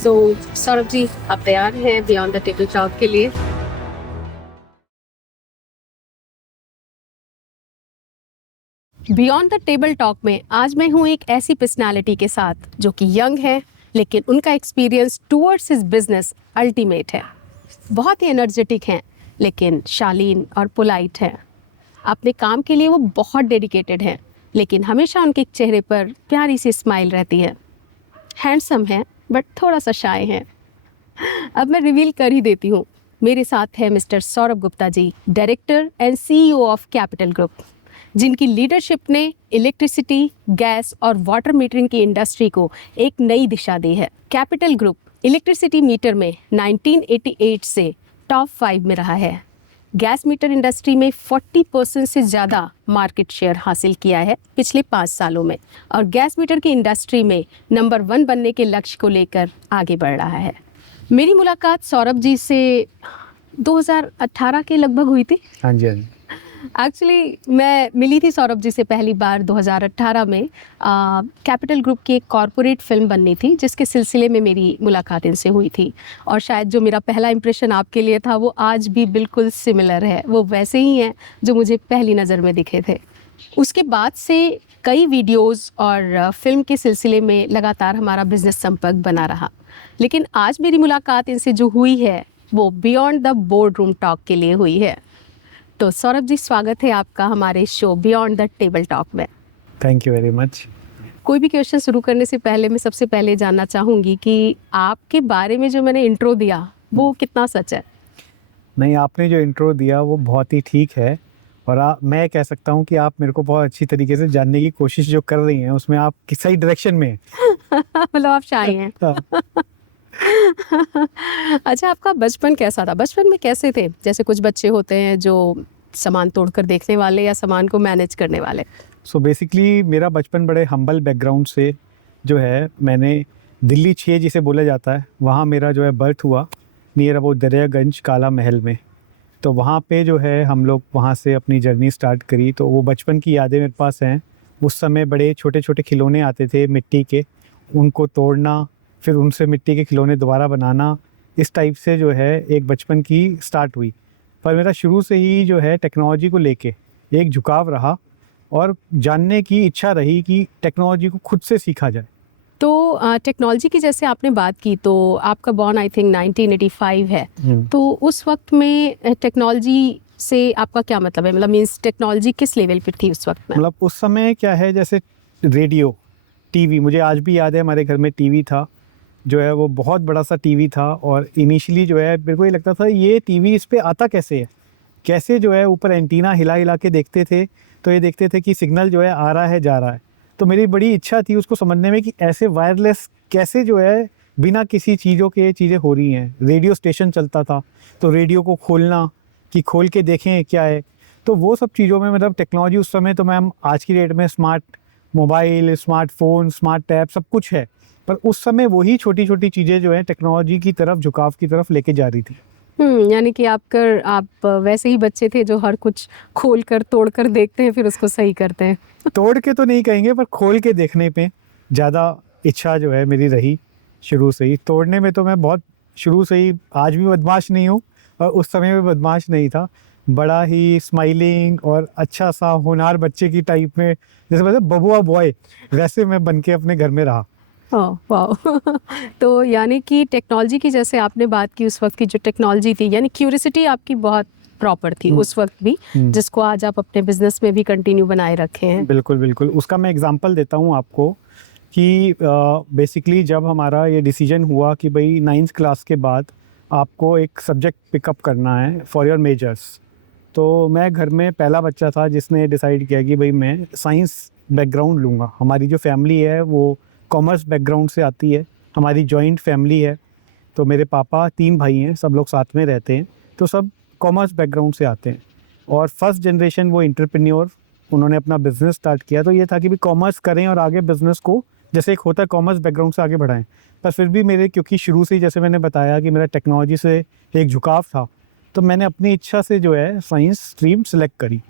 सो सौरभ जी, आप तैयार हैं बियॉन्ड द टेबल टॉक के लिए? बियॉन्ड द टेबल टॉक में आज मैं हूँ एक ऐसी पर्सनालिटी के साथ जो कि यंग है, लेकिन उनका experience towards his business ultimate है। बहुत ही एनर्जेटिक हैं, लेकिन शालीन और पोलाइट हैं। अपने काम के लिए वो बहुत डेडिकेटेड हैं, लेकिन हमेशा उनके चेहरे पर प्यारी सी स्माइल रहती है। हैंडसम हैं, बट थोड़ा सा शाय हैं। अब मैं रिवील कर ही देती हूँ। मेरे साथ है mister Saurabh Gupta ji, director and CEO of capital group, जिनकी लीडरशिप ने इलेक्ट्रिसिटी, गैस और वाटर मीटरिंग की इंडस्ट्री को एक नई दिशा दी है। कैपिटल ग्रुप इलेक्ट्रिसिटी मीटर में 1988 से टॉप 5 में रहा है। गैस मीटर इंडस्ट्री में 40% से ज़्यादा मार्केट शेयर हासिल किया है पिछले 5 सालों में, और गैस मीटर की इंडस्ट्री में नंबर 1 बनने के लक्ष्य को लेकर आगे बढ़ रहा है। मेरी मुलाकात सौरभ जी से 2018 के लगभग हुई थी। हाँ जी, हाँ जी। एक्चुअली मैं मिली थी सौरभ जी से पहली बार 2018 में। कैपिटल ग्रुप की एक कॉरपोरेट फिल्म बननी थी, जिसके सिलसिले में मेरी मुलाकात इनसे हुई थी। और शायद जो मेरा पहला इंप्रेशन आपके लिए था, वो आज भी बिल्कुल सिमिलर है। वो वैसे ही हैं जो मुझे पहली नज़र में दिखे थे। उसके बाद से कई वीडियोस और फिल्म के सिलसिले में लगातार हमारा बिजनेस संपर्क बना रहा, लेकिन आज मेरी मुलाकात इनसे जो हुई है वो beyond the board room talk के लिए हुई है। तो सौरभ जी, स्वागत है आपका हमारे show beyond the table talk में। Thank you very much. कोई भी क्वेश्चन शुरू करने से पहले मैं सबसे पहले जानना चाहूँगी कि आपके बारे में जो मैंने इंट्रो दिया वो कितना सच है? नहीं, आपने जो इंट्रो दिया वो बहुत ही ठीक है, और मैं कह सकता हूँ कि आप मेरे को बहुत अच्छी तरीके से जानने की कोशिश जो कर रही हैं उसमें आप सही डायरेक्शन में हैं। मतलब आप शाय हैं। अच्छा, आपका बचपन कैसा था? बचपन में कैसे थे? जैसे कुछ बच्चे होते हैं जो सामान तोड़कर देखने वाले या सामान को मैनेज करने वाले। सो बेसिकली मेरा बचपन बड़े हम्बल बैकग्राउंड से जो है, मैंने दिल्ली 6 जिसे बोला जाता है, वहाँ मेरा जो है बर्थ हुआ, नियर अबाउट दरियागंज काला महल में। तो वहाँ पे जो है हम लोग वहाँ से अपनी जर्नी स्टार्ट करी। तो वो बचपन की यादें मेरे पास हैं। उस समय बड़े छोटे छोटे खिलौने आते थे मिट्टी के, उनको तोड़ना, फिर उनसे मिट्टी के खिलौने दोबारा बनाना, इस टाइप से जो है एक बचपन की स्टार्ट हुई। पर मेरा शुरू से ही जो है टेक्नोलॉजी को लेके एक झुकाव रहा, और जानने की इच्छा रही कि टेक्नोलॉजी को खुद से सीखा जाए। तो टेक्नोलॉजी की जैसे आपने बात की, तो आपका बॉर्न आई थिंक 1985 है। तो उस वक्त में टेक्नोलॉजी से आपका क्या मतलब है? मतलब मीन्स टेक्नोलॉजी किस लेवल पर थी उस वक्त में? मतलब उस समय क्या है, जैसे रेडियो, टीवी, मुझे आज भी याद है हमारे घर में टीवी था, जो है वो बहुत बड़ा सा टीवी था। और इनिशियली जो है मेरे को ये लगता था ये टीवी इस पे आता कैसे है, कैसे जो है ऊपर एंटीना हिला हिला के देखते थे, तो ये देखते थे कि सिग्नल जो है आ रहा है जा रहा है। तो मेरी बड़ी इच्छा थी उसको समझने में कि ऐसे वायरलेस कैसे जो है बिना किसी चीज़ों के चीज़ें हो रही हैं। रेडियो स्टेशन चलता था, तो रेडियो को खोलना कि खोल के देखें क्या है। तो वो सब चीज़ों में मतलब टेक्नोलॉजी उस समय, तो मैम आज की डेट में smart mobile, smartphone, smart tab सब कुछ है, पर उस समय वही छोटी छोटी चीज़ें जो है टेक्नोलॉजी की तरफ, झुकाव की तरफ लेके जा रही थी। यानी कि आप वैसे ही बच्चे थे जो हर कुछ खोल कर तोड़ कर देखते हैं फिर उसको सही करते हैं। तोड़ के तो नहीं कहेंगे, पर खोल के देखने पे ज़्यादा इच्छा जो है मेरी रही शुरू से ही। तोड़ने में तो मैं बहुत शुरू से ही, आज भी बदमाश नहीं हूँ और उस समय भी बदमाश नहीं था। बड़ा ही स्माइलिंग और अच्छा सा होनहार बच्चे की टाइप में, जैसे मतलब बबुआ बॉय, वैसे मैं बन के अपने घर में रहा। Oh wow! तो यानी कि टेक्नोलॉजी की जैसे आपने बात की, उस वक्त की जो टेक्नोलॉजी थी, यानी क्यूरियोसिटी आपकी बहुत प्रॉपर थी उस वक्त भी, जिसको आज आप अपने बिजनेस में भी कंटिन्यू बनाए रखे हैं। बिल्कुल बिल्कुल। उसका मैं एग्जांपल देता हूँ आपको कि बेसिकली जब हमारा ये डिसीजन हुआ कि भाई 9th क्लास के बाद आपको एक सब्जेक्ट पिकअप करना है फॉर योर मेजर्स, तो मैं घर में पहला बच्चा था जिसने डिसाइड किया कि भाई मैं साइंस बैकग्राउंड लूँगा। हमारी जो फैमिली है वो कॉमर्स बैकग्राउंड से आती है, हमारी जॉइंट फैमिली है। तो मेरे पापा 3 भाई हैं, सब लोग साथ में रहते हैं, तो सब कॉमर्स बैकग्राउंड से आते हैं। और फर्स्ट जनरेशन वो एंटरप्रेन्योर, उन्होंने अपना बिजनेस स्टार्ट किया। तो ये था कि भी कॉमर्स करें और आगे बिजनेस को, जैसे एक होता है कॉमर्स बैकग्राउंड से आगे बढ़ाएं। पर फिर भी मेरे, क्योंकि शुरू से ही जैसे मैंने बताया कि मेरा टेक्नोलॉजी से एक झुकाव था, तो मैंने अपनी इच्छा से जो है साइंस स्ट्रीम सेलेक्ट करी।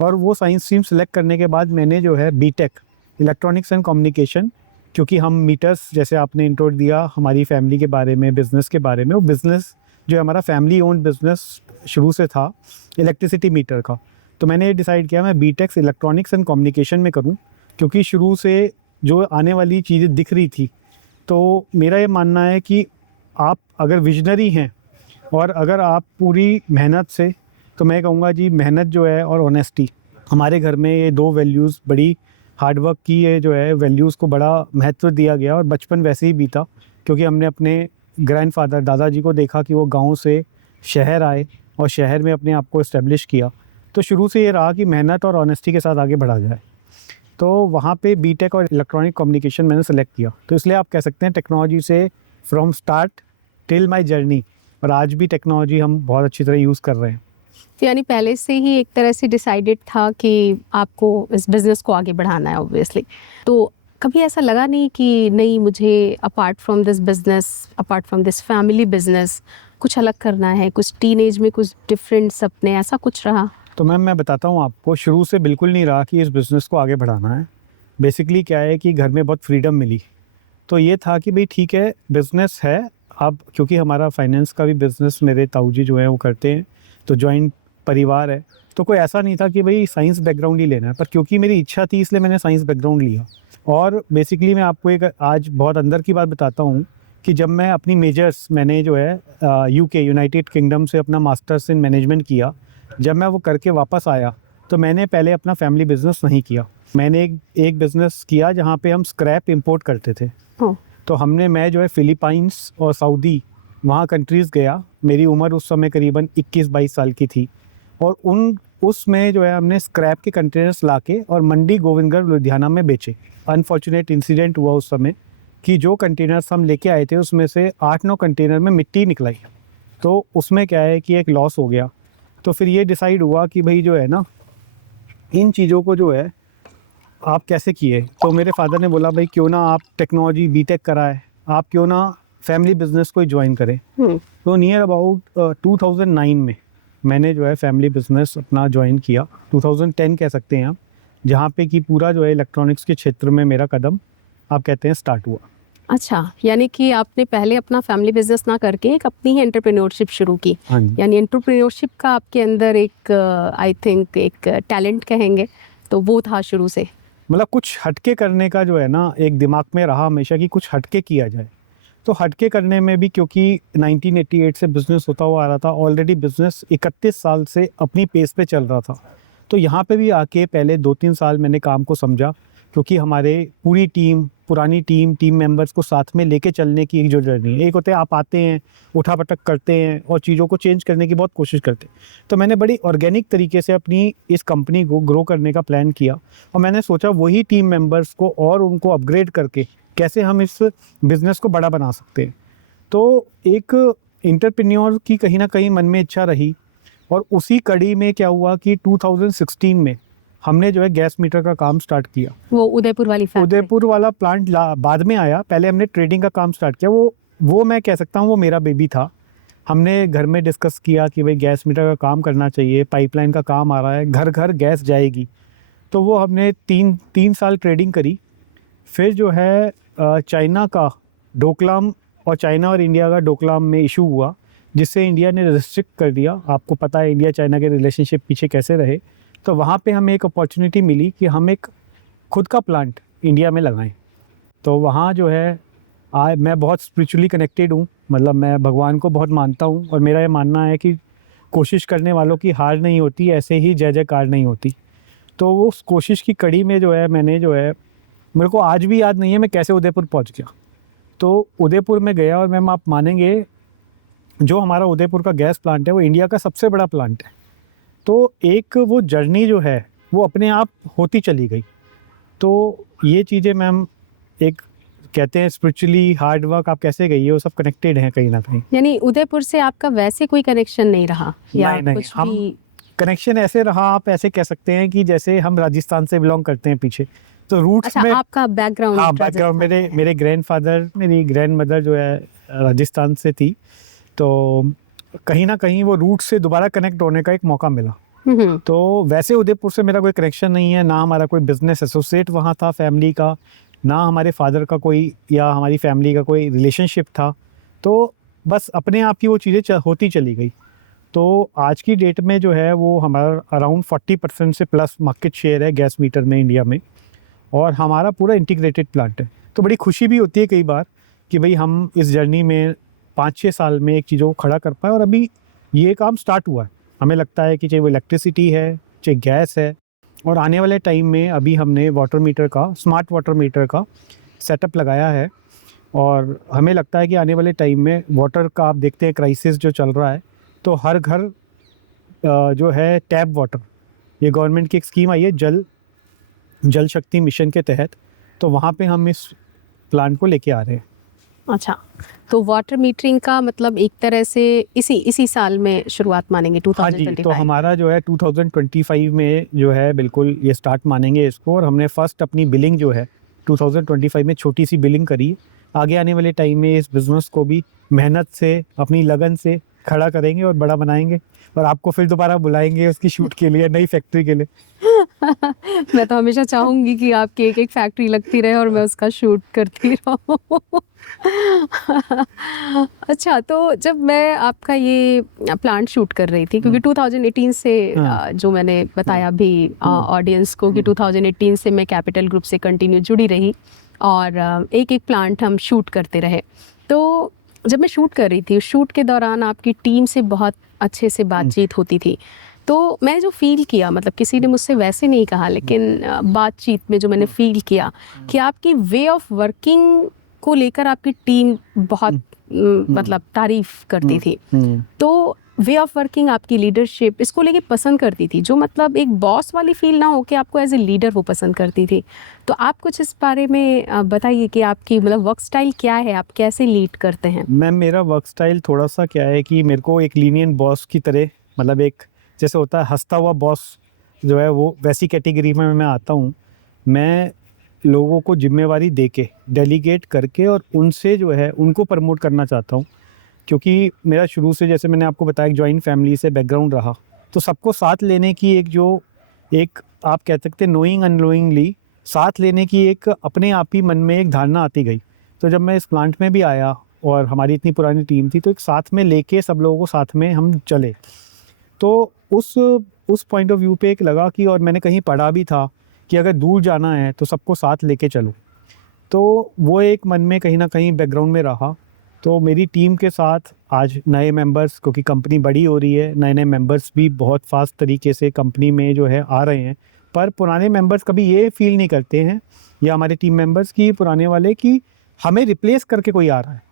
और वो साइंस स्ट्रीम सेलेक्ट करने के बाद मैंने जो है बीटेक इलेक्ट्रॉनिक्स एंड कम्युनिकेशन क्योंकि हम मीटर्स, जैसे आपने इंट्रो दिया हमारी फैमिली के बारे में, बिज़नेस के बारे में, वो बिज़नेस जो हमारा फैमिली ओन्ड बिज़नेस शुरू से था इलेक्ट्रिसिटी मीटर का। तो मैंने ये डिसाइड किया मैं बीटेक इलेक्ट्रॉनिक्स एंड कम्युनिकेशन में करूं, क्योंकि शुरू से जो आने वाली चीज़ें दिख रही थी। तो मेरा ये मानना है कि आप अगर विजनरी हैं और अगर आप पूरी मेहनत से, तो मैं कहूँगा जी मेहनत जो है और ऑनेस्टी, हमारे घर में ये दो वैल्यूज़, बड़ी हार्डवर्क की ये जो है वैल्यूज़ को बड़ा महत्व दिया गया और बचपन वैसे ही बीता, क्योंकि हमने अपने ग्रैंडफादर दादाजी को देखा कि वो गांव से शहर आए और शहर में अपने आप को इस्टेब्लिश किया। तो शुरू से ये रहा कि मेहनत और ऑनेस्टी के साथ आगे बढ़ा जाए। तो वहाँ पे बीटेक और इलेक्ट्रॉनिक कम्युनिकेशन मैंने सेलेक्ट किया। तो इसलिए आप कह सकते हैं टेक्नोलॉजी से from start till my journey, और आज भी टेक्नोलॉजी हम बहुत अच्छी तरह यूज़ कर रहे हैं। यानी पहले से ही एक तरह से डिसाइडेड था कि आपको इस बिज़नेस को आगे बढ़ाना है ऑब्वियसली। तो कभी ऐसा लगा नहीं कि नहीं, मुझे apart from this business, apart from this family business कुछ अलग करना है, कुछ टीनेज में कुछ डिफरेंट सपने, ऐसा कुछ रहा? तो मैम मैं बताता हूँ आपको, शुरू से बिल्कुल नहीं रहा कि इस बिज़नेस को आगे बढ़ाना है। बेसिकली क्या है कि घर में बहुत फ्रीडम मिली, तो ये था कि भाई ठीक है बिज़नेस है। अब क्योंकि हमारा फाइनेंस का भी बिज़नेस मेरे ताऊजी जो हैं वो करते हैं, तो जॉइंट परिवार है, तो कोई ऐसा नहीं था कि भाई साइंस बैकग्राउंड ही लेना है, पर क्योंकि मेरी इच्छा थी इसलिए मैंने साइंस बैकग्राउंड लिया। और बेसिकली मैं आपको एक आज बहुत अंदर की बात बताता हूँ कि जब मैं अपनी मेजर्स, मैंने जो है यूके यूनाइटेड किंगडम से अपना मास्टर्स इन मैनेजमेंट किया, जब मैं वो करके वापस आया तो मैंने पहले अपना फैमिली बिज़नेस नहीं किया। मैंने एक बिज़नेस किया जहाँ पे हम स्क्रैप इंपोर्ट करते थे। तो मैं जो है फ़िलीपाइंस और सऊदी, वहाँ कंट्रीज़ गया। मेरी उम्र उस समय करीबन 21-22 साल की थी, और उसमें जो है हमने स्क्रैप के कंटेनर्स लाके और मंडी गोविंदगढ़ लुधियाना में बेचे। अनफॉर्चुनेट इंसिडेंट हुआ उस समय कि जो कंटेनर्स हम लेके आए थे उसमें से 8-9 कंटेनर में मिट्टी निकल आई। तो उसमें क्या है कि एक लॉस हो गया। तो फिर ये डिसाइड हुआ कि भाई जो है ना, इन चीज़ों को जो है आप कैसे किए। तो मेरे फादर ने बोला भाई क्यों ना आप टेक्नोलॉजी बीटेक कराए, आप क्यों ना फैमिली बिज़नेस को ज्वाइन करें। तो नियर अबाउट 2009 में मैंने जो है फैमिली बिज़नेस अपना ज्वाइन किया। 2010 कह सकते हैं आप, जहाँ पे कि पूरा जो है इलेक्ट्रॉनिक्स के क्षेत्र में मेरा कदम आप कहते हैं स्टार्ट हुआ। अच्छा, यानी कि आपने पहले अपना फैमिली बिजनेस ना करके एक अपनी ही एंटरप्रेन्योरशिप शुरू की। हाँ जी। यानी एंटरप्रेन्योरशिप का आपके अंदर एक आई थिंक एक टैलेंट कहेंगे, तो वो था शुरू से। मतलब कुछ हटके करने का जो है ना एक दिमाग में रहा हमेशा कि कुछ हटके किया जाए। तो हटके करने में भी, क्योंकि 1988 से बिज़नेस होता हुआ आ रहा था, ऑलरेडी बिज़नेस 31 साल से अपनी पेस पे चल रहा था। तो यहाँ पे भी आके पहले 2-3 साल मैंने काम को समझा, क्योंकि हमारे पूरी टीम, पुरानी टीम मेंबर्स को साथ में लेके चलने की एक जो जर्नी है, एक होते हैं आप आते हैं, उठा-पटक करते हैं और चीज़ों को चेंज करने की बहुत कोशिश करते हैं। तो मैंने बड़ी ऑर्गेनिक तरीके से अपनी इस कंपनी को ग्रो करने का प्लान किया, और मैंने सोचा वही टीम मेंबर्स को और उनको अपग्रेड करके कैसे हम इस बिज़नेस को बड़ा बना सकते हैं। तो एक एंटरप्रेन्योर की कहीं ना कहीं मन में इच्छा रही, और उसी कड़ी में क्या हुआ कि 2016 में हमने जो है गैस मीटर का काम स्टार्ट किया। वो उदयपुर वाली फैक्ट्री। उदयपुर वाला प्लांट बाद में आया, पहले हमने ट्रेडिंग का काम स्टार्ट किया। वो मैं कह सकता हूँ वो मेरा बेबी था। हमने घर में डिस्कस किया कि भाई गैस मीटर का काम करना चाहिए, पाइपलाइन का काम आ रहा है, घर घर गैस जाएगी। तो वो हमने तीन साल ट्रेडिंग करी। फिर जो है चाइना का डोकलाम, और चाइना और इंडिया का डोकलाम में इशू हुआ, जिससे इंडिया ने रिस्ट्रिक्ट कर दिया। आपको पता है इंडिया चाइना के रिलेशनशिप पीछे कैसे रहे। तो वहाँ पे हमें एक अपॉर्चुनिटी मिली कि हम एक खुद का प्लांट इंडिया में लगाएं। तो वहाँ जो है मैं बहुत स्पिरिचुअली कनेक्टेड हूँ, मतलब मैं भगवान को बहुत मानता हूँ, और मेरा ये मानना है कि कोशिश करने वालों की हार नहीं होती, ऐसे ही जय जयकार नहीं होती। तो वो उस कोशिश की कड़ी में जो है मैंने जो है, मेरे को आज भी याद नहीं है मैं कैसे उदयपुर पहुँच गया। तो उदयपुर में गया, और मैम आप मानेंगे जो हमारा उदयपुर का गैस प्लांट है वो इंडिया का सबसे बड़ा प्लांट है। तो एक वो जर्नी जो है वो अपने आप होती चली गई। तो ये चीज़ें मैम एक कहते हैं स्पिरिचुअली हार्ड वर्क आप कैसे गई है, वो सब कनेक्टेड हैं कहीं ना कहीं। यानी उदयपुर से आपका वैसे कोई कनेक्शन नहीं रहा या नहीं, कुछ हम भी? कनेक्शन ऐसे रहा, आप ऐसे कह सकते हैं कि जैसे हम राजस्थान से बिलोंग करते हैं पीछे, तो रूट्स अच्छा, में। आपका बैकग्राउंड? हाँ, बैकग्राउंड मेरे ग्रैंडफादर, मेरी ग्रैंड मदर जो है राजस्थान से थी। तो कहीं ना कहीं वो रूट से दोबारा कनेक्ट होने का एक मौका मिला। तो वैसे उदयपुर से मेरा कोई कनेक्शन नहीं है, ना हमारा कोई बिजनेस एसोसिएट वहाँ था फैमिली का, ना हमारे फादर का कोई या हमारी फैमिली का कोई रिलेशनशिप था, तो बस अपने आप ही वो चीज़ें होती चली गई। तो आज की डेट में जो है वो हमारा अराउंड 40% से प्लस मार्केट शेयर है गैस मीटर में इंडिया में, और हमारा पूरा इंटीग्रेटेड प्लांट है। तो बड़ी खुशी भी होती है कई बार कि भाई हम इस जर्नी में 5-6 साल में एक चीज़ों को खड़ा कर पाए, और अभी ये काम स्टार्ट हुआ है। हमें लगता है कि चाहे वो इलेक्ट्रिसिटी है, चाहे गैस है, और आने वाले टाइम में अभी हमने वाटर मीटर का, स्मार्ट वाटर मीटर का सेटअप लगाया है, और हमें लगता है कि आने वाले टाइम में वाटर का, आप देखते हैं क्राइसिस जो चल रहा है, तो हर घर जो है टैप वाटर, ये गवर्नमेंट की एक स्कीम आई है जल शक्ति मिशन के तहत, तो वहाँ पे हम इस प्लांट को लेके आ रहे हैं। अच्छा, तो वाटर मीटरिंग का मतलब एक तरह से इसी साल में शुरुआत मानेंगे हाँ जी, 2025? तो हमारा जो है 2025 में जो है बिल्कुल ये स्टार्ट मानेंगे इसको, और हमने फर्स्ट अपनी बिलिंग जो है 2025 में छोटी सी बिलिंग करी है। आगे आने वाले टाइम में इस बिज़नेस को भी मेहनत से, अपनी लगन से खड़ा करेंगे और बड़ा बनाएंगे, और आपको फिर दोबारा बुलाएंगे उसकी शूट के लिए, नई फैक्ट्री के लिए। मैं तो हमेशा चाहूंगी कि आपकी एक फैक्ट्री लगती रहे और मैं उसका शूट करती रहूं। अच्छा, तो जब मैं आपका ये प्लांट शूट कर रही थी, क्योंकि 2018 से जो मैंने बताया भी ऑडियंस को कि 2018 से मैं कैपिटल ग्रुप से कंटिन्यू जुड़ी रही, और एक प्लांट हम शूट करते रहे। तो जब मैं शूट कर रही थी, शूट के दौरान आपकी टीम से बहुत अच्छे से बातचीत होती थी। तो मैंने जो फील किया, मतलब किसी ने मुझसे वैसे नहीं कहा, लेकिन बातचीत में जो मैंने फील किया कि आपकी वे ऑफ वर्किंग को लेकर आपकी टीम बहुत मतलब तारीफ करती थी। तो वे ऑफ वर्किंग, आपकी लीडरशिप, इसको लेके पसंद करती थी, जो मतलब एक बॉस वाली फील ना हो कि आपको एज ए लीडर वो पसंद करती थी। तो आप कुछ इस बारे में बताइए कि आपकी मतलब वर्क स्टाइल क्या है, आप कैसे लीड करते हैं? मैम, मेरा वर्क स्टाइल थोड़ा सा क्या है कि मेरे को एक लीनियंट बॉस की तरह, मतलब एक जैसे होता है हंसता हुआ बॉस जो है, वो वैसी कैटेगरी में मैं आता हूँ। मैं लोगों को जिम्मेवारी दे के, डेलीगेट करके, और उनसे जो है उनको प्रमोट करना चाहता हूँ, क्योंकि मेरा शुरू से, जैसे मैंने आपको बताया, एक जॉइंट फैमिली से बैकग्राउंड रहा, तो सबको साथ लेने की एक आप कह सकते हैं नोइंग अननोइंगली साथ लेने की एक अपने आप ही मन में एक धारणा आती गई। तो जब मैं इस प्लांट में भी आया और हमारी इतनी पुरानी टीम थी, तो एक साथ में लेके सब लोगों को साथ में हम चले। तो उस पॉइंट ऑफ व्यू पे एक लगा कि, और मैंने कहीं पढ़ा भी था कि अगर दूर जाना है तो सबको साथ लेके चलो। तो वो एक मन में कहीं ना कहीं बैकग्राउंड में रहा। तो मेरी टीम के साथ आज नए मेंबर्स, क्योंकि कंपनी बड़ी हो रही है, नए नए मेंबर्स भी बहुत फास्ट तरीके से कंपनी में जो है आ रहे हैं, पर पुराने मेंबर्स कभी ये फील नहीं करते हैं, या हमारे टीम मेंबर्स की पुराने वाले, कि हमें रिप्लेस करके कोई आ रहा है।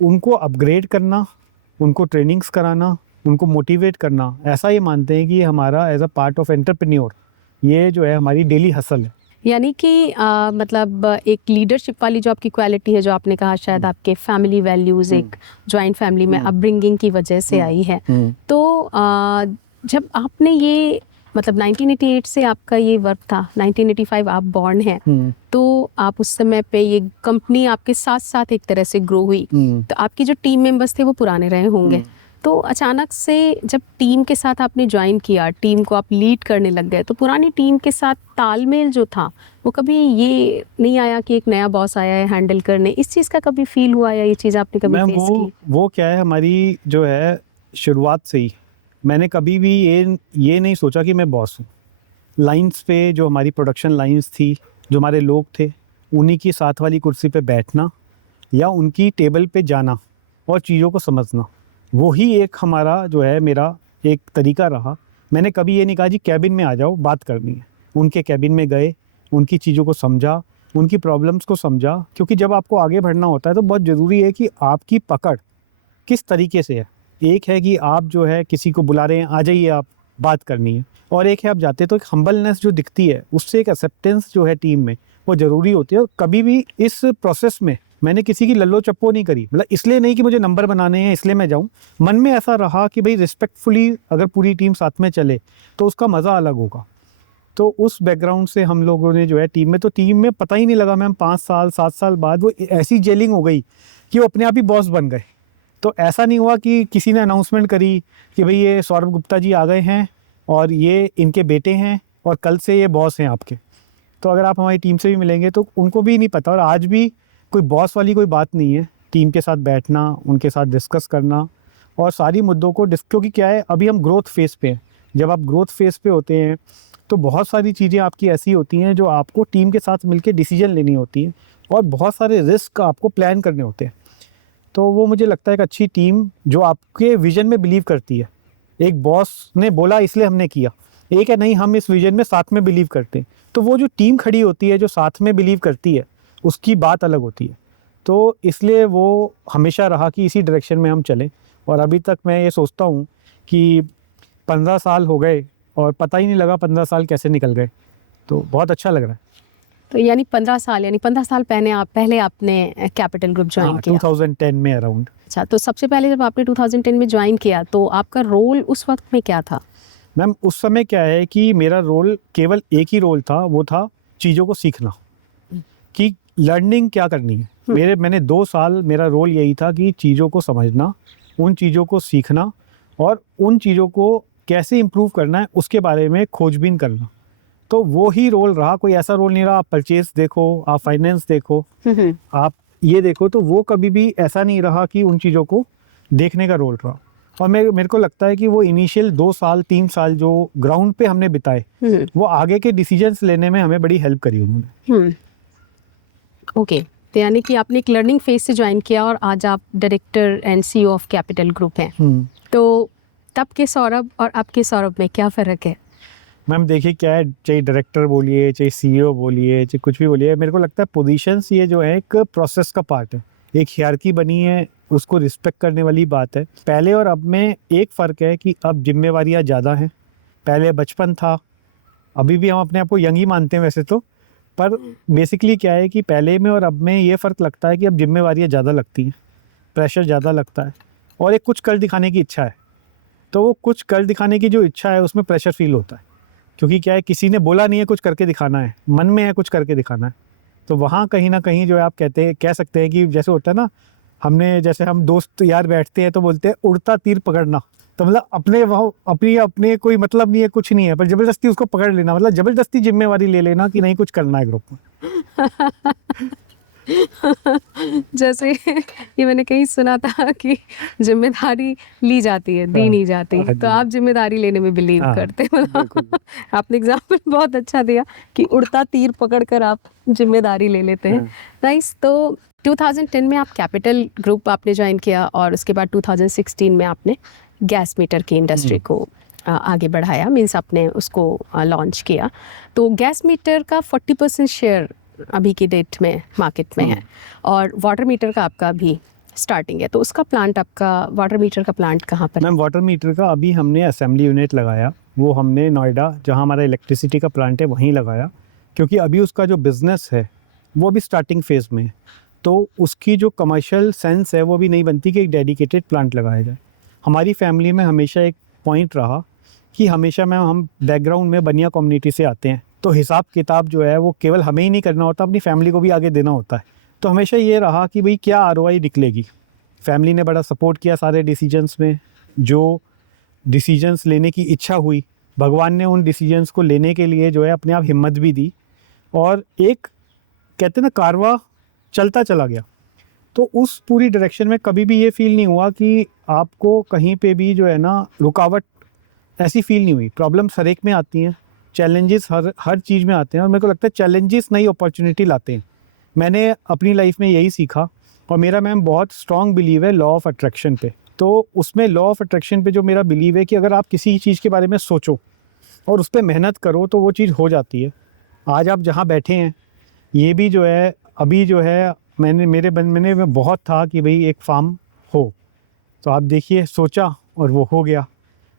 उनको अपग्रेड करना, उनको ट्रेनिंग्स कराना, उनको मोटिवेट करना, ऐसा ये मानते हैं कि हमारा as a part of entrepreneur ये जो है हमारी डेली हसल है। यानी कि मतलब एक लीडरशिप वाली जो आपकी क्वालिटी है, जो आपने कहा शायद आपके फैमिली वैल्यूज़ एक जॉइंट फैमिली में अपब्रिंगिंग की वजह से आई है। तो जब आपने ये मतलब 1988 से आपका ये वर्क था, 1985 आप बॉर्न हैं, तो आप उस समय पे ये कंपनी आपके साथ साथ एक तरह से ग्रो हुई, तो आपकी जो टीम मेंबर्स थे वो पुराने रहे होंगे। तो अचानक से जब टीम के साथ आपने ज्वाइन किया, टीम को आप लीड करने लग गए, तो पुरानी टीम के साथ तालमेल जो था वो कभी ये नहीं आया कि एक नया बॉस आया है हैंडल करने, इस चीज़ का कभी फील हुआ, या ये चीज़ आपने कभी फेस की? वो क्या है, हमारी जो है शुरुआत से ही मैंने कभी भी ये नहीं सोचा कि मैं बॉस हूँ। लाइंस पे जो हमारी प्रोडक्शन लाइंस थी, जो हमारे लोग थे, उन्हीं की साथ वाली कुर्सी पे बैठना या उनकी टेबल पे जाना और चीज़ों को समझना, वो ही एक हमारा जो है मेरा एक तरीका रहा। मैंने कभी ये नहीं कहा जी कैबिन में आ जाओ बात करनी है। उनके कैबिन में गए, उनकी चीज़ों को समझा, उनकी प्रॉब्लम्स को समझा, क्योंकि जब आपको आगे बढ़ना होता है तो बहुत ज़रूरी है कि आपकी पकड़ किस तरीके से है। एक है कि आप जो है किसी को बुला रहे हैं, आ जाइए आप बात करनी है, और एक है आप जाते तो एक हम्बलनेस जो दिखती है, उससे एक एक्सेप्टेंस जो है टीम में वो ज़रूरी होती है। और कभी भी इस प्रोसेस में मैंने किसी की लल्लो चप्पो नहीं करी, मतलब इसलिए नहीं कि मुझे नंबर बनाने हैं इसलिए मैं जाऊं। मन में ऐसा रहा कि भाई रिस्पेक्टफुली अगर पूरी टीम साथ में चले तो उसका मज़ा अलग होगा। तो उस बैकग्राउंड से हम लोगों ने जो है टीम में पता ही नहीं लगा मैम 5 साल 7 साल बाद वो ऐसी जेलिंग हो गई कि वो अपने आप ही बॉस बन गए। तो ऐसा नहीं हुआ कि किसी ने अनाउंसमेंट करी कि भाई ये सौरभ गुप्ता जी आ गए हैं और ये इनके बेटे हैं और कल से ये बॉस हैं आपके। तो अगर आप हमारी टीम से भी मिलेंगे तो उनको भी नहीं पता, और आज भी कोई बॉस वाली कोई बात नहीं है। टीम के साथ बैठना, उनके साथ डिस्कस करना और सारी मुद्दों को क्योंकि क्या है, अभी हम ग्रोथ फेज़ पे हैं। जब आप ग्रोथ फेज़ पे होते हैं तो बहुत सारी चीज़ें आपकी ऐसी होती हैं जो आपको टीम के साथ मिलके डिसीजन लेनी होती है, और बहुत सारे रिस्क आपको प्लान करने होते हैं। तो वो मुझे लगता है एक अच्छी टीम जो आपके विजन में बिलीव करती है। एक बॉस ने बोला इसलिए हमने किया, एक है नहीं हम इस विजन में साथ में बिलीव करते हैं, तो वो जो टीम खड़ी होती है जो साथ में बिलीव करती है उसकी बात अलग होती है। तो इसलिए वो हमेशा रहा कि इसी डायरेक्शन में हम चलें, और अभी तक मैं ये सोचता हूँ कि 15 साल हो गए और पता ही नहीं लगा 15 साल कैसे निकल गए, तो बहुत अच्छा लग रहा है। तो यानी 15 साल पहले आपने कैपिटल ग्रुप ज्वाइन हाँ, किया। 2010 में अराउंड। अच्छा, तो सबसे पहले जब आपने 2010 में ज्वाइन किया तो आपका रोल उस वक्त में क्या था? मैम उस समय क्या है कि मेरा रोल केवल एक ही रोल था, वो था चीज़ों को सीखना, कि लर्निंग क्या करनी है। मैंने 2 साल मेरा रोल यही था कि चीज़ों को समझना, उन चीज़ों को सीखना और उन चीज़ों को कैसे इम्प्रूव करना है उसके बारे में खोजबीन करना। तो वो ही रोल रहा, कोई ऐसा रोल नहीं रहा आप परचेज देखो, आप फाइनेंस देखो, आप ये देखो, तो वो कभी भी ऐसा नहीं रहा कि उन चीज़ों को देखने का रोल रहा। और मेरे को लगता है कि वो इनिशियल 2 साल 3 साल जो ग्राउंड पे हमने बिताए वो आगे के डिसीजंस लेने में हमें बड़ी हेल्प करी उन्होंने। ओके, तो यानी कि आपने एक लर्निंग फेज से ज्वाइन किया और आज आप director and CEO of capital group हैं। तो तब के सौरभ और अब के सौरभ में क्या फ़र्क है? मैम देखिए क्या है, चाहे डायरेक्टर बोलिए, चाहे सीईओ बोलिए, चाहे कुछ भी बोलिए, मेरे को लगता है पोजीशंस ये जो है एक प्रोसेस का पार्ट है, एक हियरार्की बनी है, उसको रिस्पेक्ट करने वाली बात है। पहले और अब में एक फ़र्क है कि अब जिम्मेवारियाँ ज़्यादा हैं। पहले बचपन था, अभी भी हम अपने आप को यंग ही मानते हैं वैसे तो, पर बेसिकली क्या है कि पहले में और अब में ये फ़र्क लगता है कि अब जिम्मेवारियाँ ज़्यादा लगती हैं, प्रेशर ज़्यादा लगता है, और एक कुछ कर दिखाने की इच्छा है। तो वो कुछ कर दिखाने की जो इच्छा है उसमें प्रेशर फील होता है, क्योंकि क्या है, किसी ने बोला नहीं है कुछ करके दिखाना है, मन में है कुछ करके दिखाना है। तो वहाँ कहीं ना कहीं जो है आप कह सकते हैं कि जैसे होता है ना, जैसे हम दोस्त यार बैठते हैं तो बोलते हैं उड़ता तीर पकड़ना, तो मतलब अपने कोई मतलब नहीं है, कुछ नहीं है, पर ज़बरदस्ती उसको पकड़ लेना, मतलब ज़बरदस्ती जिम्मेवारी ले लेना कि नहीं कुछ करना है ग्रुप में। जैसे ये मैंने कहीं सुना था कि जिम्मेदारी ली जाती है, दी नहीं जाती। तो आप जिम्मेदारी लेने में बिलीव करते हैं। आपने एग्जाम्पल बहुत अच्छा दिया कि उड़ता तीर पकड़कर आप जिम्मेदारी ले लेते हैं। नाइस। तो 2010 में आप कैपिटल ग्रुप आपने ज्वाइन किया और उसके बाद 2016 में आपने गैस मीटर की इंडस्ट्री को आगे बढ़ाया, मीन्स आपने उसको लॉन्च किया। तो गैस मीटर का 40% शेयर अभी की डेट में मार्केट में है, और वाटर मीटर का आपका अभी स्टार्टिंग है। तो उसका प्लांट, आपका वाटर मीटर का प्लांट कहाँ पर है? मैम वाटर मीटर का अभी हमने असेंबली यूनिट लगाया, वो हमने नोएडा, जहाँ हमारा इलेक्ट्रिसिटी का प्लांट है, वहीं लगाया, क्योंकि अभी उसका जो बिज़नेस है वो अभी स्टार्टिंग फेज़ में है। तो उसकी जो कमर्शियल सेंस है वो भी नहीं बनती कि एक डेडिकेटेड प्लांट लगाया जाए। हमारी फैमिली में हमेशा एक पॉइंट रहा कि हमेशा हम बैकग्राउंड में बनिया कम्युनिटी से आते हैं, तो हिसाब किताब जो है वो केवल हमें ही नहीं करना होता, अपनी फैमिली को भी आगे देना होता है। तो हमेशा ये रहा कि भाई क्या आरओआई निकलेगी। फैमिली ने बड़ा सपोर्ट किया सारे डिसीजंस में, जो डिसीजंस लेने की इच्छा हुई, भगवान ने उन डिसीजंस को लेने के लिए जो है अपने आप हिम्मत भी दी, और एक कहते हैं ना कारवा चलता चला गया। तो उस पूरी डायरेक्शन में कभी भी ये फील नहीं हुआ कि आपको कहीं पे भी जो है ना रुकावट ऐसी फील नहीं हुई। प्रॉब्लम्स हर एक में आती हैं, चैलेंजेस हर चीज़ में आते हैं, और मेरे को लगता है चैलेंजेस नई अपॉर्चुनिटी लाते हैं। मैंने अपनी लाइफ में यही सीखा, और मेरा मैम बहुत स्ट्रॉन्ग बिलीव है लॉ ऑफ अट्रैक्शन पे। तो उसमें लॉ ऑफ अट्रैक्शन पे जो मेरा बिलीव है कि अगर आप किसी चीज़ के बारे में सोचो और उस पर मेहनत करो तो वो चीज़ हो जाती है। आज आप जहाँ बैठे हैं, ये भी जो है अभी जो है मेरे मन में बहुत था कि भाई एक फार्म हो, तो आप देखिए सोचा और वो हो गया।